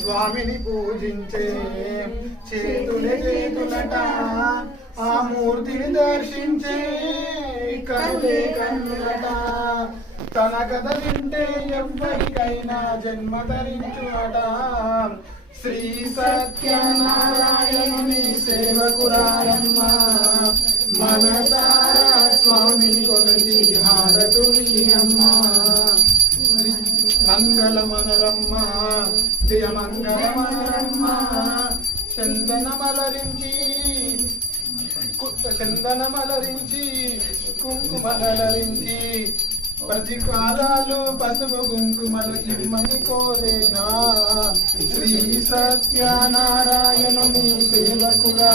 స్వామిని పూజించే చేతులే చేతులట, ఆ మూర్తిని దర్శించే కనులే కన్నులట. తన కథ వింటే ఎవ్వరికైనా జన్మ ధరించునట. శ్రీ సత్యనారాయణుని సేవకురారమ్మ, మనసారా స్వామిని కొలిచి హారతులీయమ్మ. మంగళమనరమ్మ, జయ మంగళమనరమ్మ. చందనమలరించి కుంకుమలరించి ప్రతికారాలు పసుపు కుంకుమలు ఇమ్మని కోరేనా. శ్రీ సత్యనారాయణుని సేవకురా